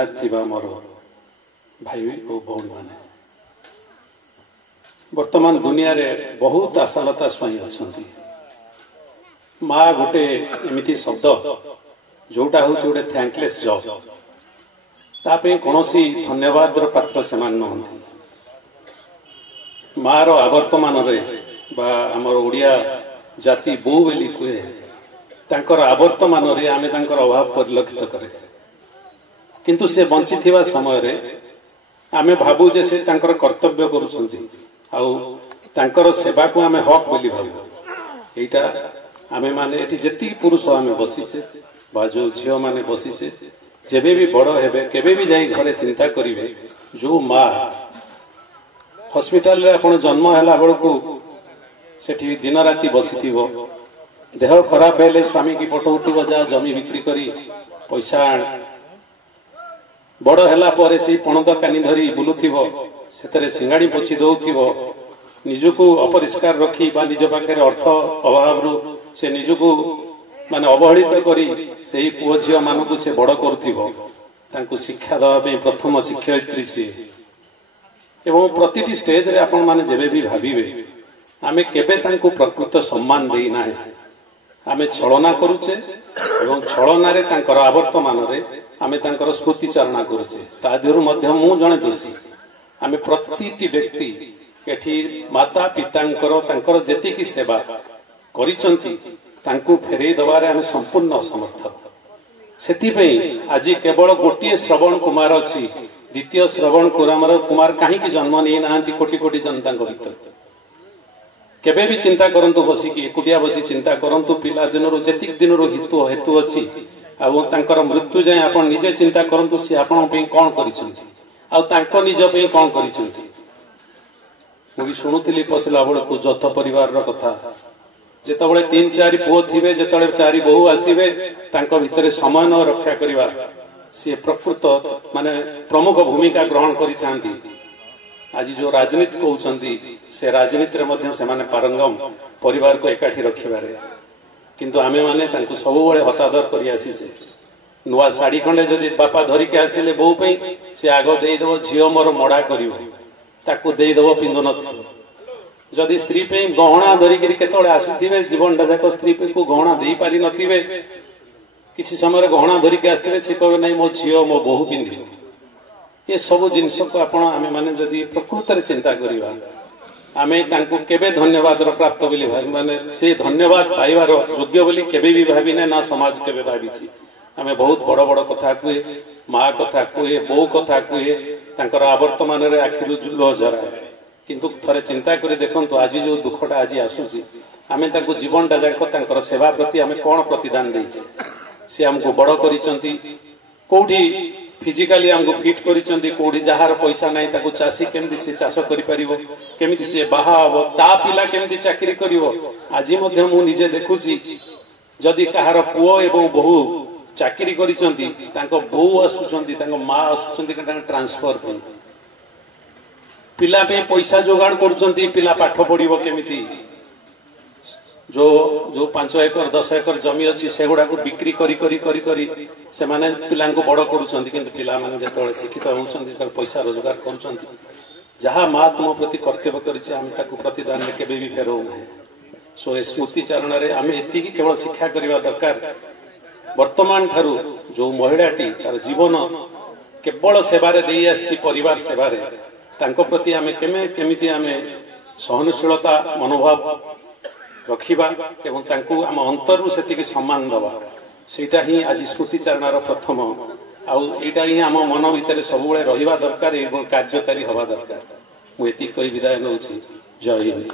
चिन्हार थिबा मोर भाई और भौणी माने वर्तमान दुनिया रे बहुत आशालता स्वाई अच्छा माँ गोटे एमती शब्द जोटा हूँ गोटे थैंकलेस जॉब तापे कौन धन्यवाद पात्र से नहंती माँ रो आवर्तमान आमर ओडिया जाति बो बोली कहे तांकर आवर्तमान आमे तांकर अभाव परिलक्षित करे किंतु से बंची थिबा समय रे आमे भाबू जे से तांकर कर्तव्य करूछंती आउ तांकर सेवा को आमे हक बोली भाबू एटा आमे माने एटी जेती पुरुष आमे बसीचे बा जो झियो माने बसीचे जेबे भी बड़ हेबे केबे भी जाई घरे चिंता करिवे जो माँ हॉस्पिटल रे आपण जन्म हैला बळकू सेठी दिन राति बसीथिबो देह खराब हेले स्वामी की पठाउथिबो जा जमी बिक्री करी पैसा आण बड़ हैला परे से पणदकानी धरी बुलुथिबो सेतरे सिंगाड़ी पोछि दउथिबो निजको अपरिष्कार रखी बा निज पाखे अर्थ अभाव रु से निजको माने अवहेलित करी से पुओ झियो मानकु से बड़ करुथिबो तांकु शिक्षा दवा पे प्रथम शिक्षयित्री से एवं प्रतिटी स्टेज रे आपण माने जेबे भी भाबिबे आमे केबे तांकु प्रकृत सम्मान देई नाही आमे छलना करूचे एवं छलना रे तांकर आवर्तमान रे आमे तांकर स्मृति चारणा करूचे ता देरु मध्य मु जणे दोषी आमे प्रतिटी व्यक्ति एठी माता पितांकर तांकर जेति की सेवा करिसंती तांकु फेरई दबारे आमे संपूर्ण असमर्थ सेति पई आज केवल गोटिए श्रवण कुमार अछि द्वितीय श्रवण कुमार कहीं जन्म नहीं नांती कोटि कोटि जनता भीतर केबे भी चिंता करंतु बसी की एकुटिया बसी चिंता करंतु पिला दिन जेतिक दिन हितु हेतु अछि आउ तांकर मृत्यु जाए आपण निजे चिंता करंतु से आपण पे कोन करिसंती आउ तांको निज पे कोन करिसंती मुगी सुनुतिली पछला बड़ को जथ परिवार रो कथा जेतबळे 3-4 पुओ थिबे जेतबळे 4 बहु आसीबे तांको भितरे समय न रक्षा करिवा से प्रकृत माने प्रमुख भूमिका ग्रहण करिथांती आज जो राजनीति कहउछंती से राजनीति रे मध्य से माने पारंगम परिवार को एकाठी रखिबारे किंतु आमे माने तांको सब बळे हतादर करि आसीछे नुआ साड़ी खंडे जदि बापा धरि के आसीले बहु पई से आगो देई देबो झियो मोर मडा करिवो ताको देई देबो पिंदो नथि जदि स्त्री पे गहना धरि के केतोळे आसीथिबे जीवन जाक स्त्री पे को गहना देई पारि नथिबे किसी समय गहना धरिक आसते से कहे ना मो झील मो बहु पिंधि ये सब जिनस को आपण आमे माने जदि प्रकृत रे चिंता करिवा आमे तांको केबे धन्यवाद प्राप्त बोली माने से धन्यवाद पाइबार योग्य बोली केबे भी भाबी ना समाज केबे भाबीची आमे बहुत बड़ बड़ कथा कहे माँ कथा कहे बो कथा कहे तांकर आवर्तमान रे आखिरु लुह झरा किंतु थरे चिंता करी देखंतु आज जो दुखटा आज आसुची आमे तांको जीवनटा जाक तांकर सेवा प्रति आमे कोन प्रतिदान देइछे से हमको बड़ करिसंती कोठी फिजिकली हमको फिट करिसंती कोठी जहार पैसा नाही ताको चासी केमदी से चाष करि परिबो केमिति से बाहा हबो ता पिला केमदी चाकरी करिवो आज मध्य मु निजे देखुची जदि कहार पुओ एवं बहु चाकरी करिसंती तांको बहु आसुचंती तांको मां आसुचंती तांको ट्रांसफर पे पिला पे पैसा जोगाड़ करूचंती पिला पाठ पढिबो केमिति जो जो 5 एकर 10 एकर जमी अच्छी से गुड़ा को बिक्री करी करी करी करी से माने पिला को बड़ करूछंती किंतु पिला माने जेतळे शिक्षित होउछंती त पैसा रोजगार करूछंती जहा मां तुम प्रति कर्तव्य करिछि हम ताकू प्रतिदान में केबे भी फेरो नहीं सो ए स्मृति चारण रे आमे एति की केवल शिक्षा करिवा दरकार वर्तमान थारु जो महिलाटी तार जीवन केवल सेवा रे देई आछि परिवार सेवा रे तांको प्रति आमे केमिति आमे सहनशीलता मनोभाव रखिबा एवं तांको आम अंतर से सम्मान दबा सेटा ही आज स्मृति चारणार प्रथम आउ एटा ही आम मन भितर सब रहिबा दरकार एवं कार्यकारी हवा दरकार मु एति कहि विदाय नउछि जय हिंद।